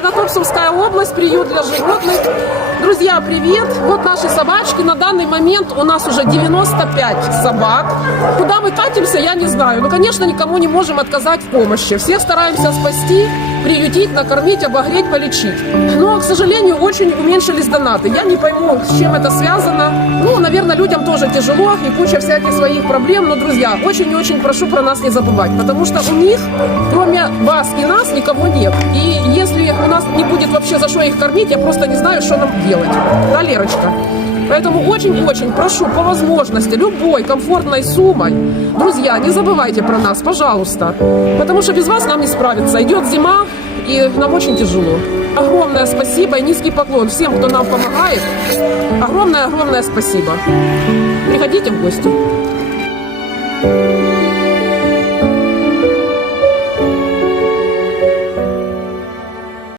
Конотопсовская область, приют для животных. Друзья, привет! Вот наши собачки. На данный момент у нас уже 95 собак. Куда мы катимся, я не знаю. Но, конечно, никому не можем отказать в помощи. Всех стараемся спасти, приютить, накормить, обогреть, полечить. Но, к сожалению, очень уменьшились донаты. Я не пойму, с чем это связано. Ну, наверное, людям тоже тяжело и куча всяких своих проблем. Но, друзья, очень и очень прошу про нас не забывать, потому что у них, кроме вас и нас, никого нет. И если у нас не будет вообще за что их кормить, я просто не знаю, что нам делать. Да, Лерочка? Поэтому очень-очень прошу по возможности, любой комфортной суммой, друзья, не забывайте про нас, пожалуйста. Потому что без вас нам не справиться. Идет зима, и нам очень тяжело. Огромное спасибо и низкий поклон всем, кто нам помогает. Огромное-огромное спасибо. Приходите в гости.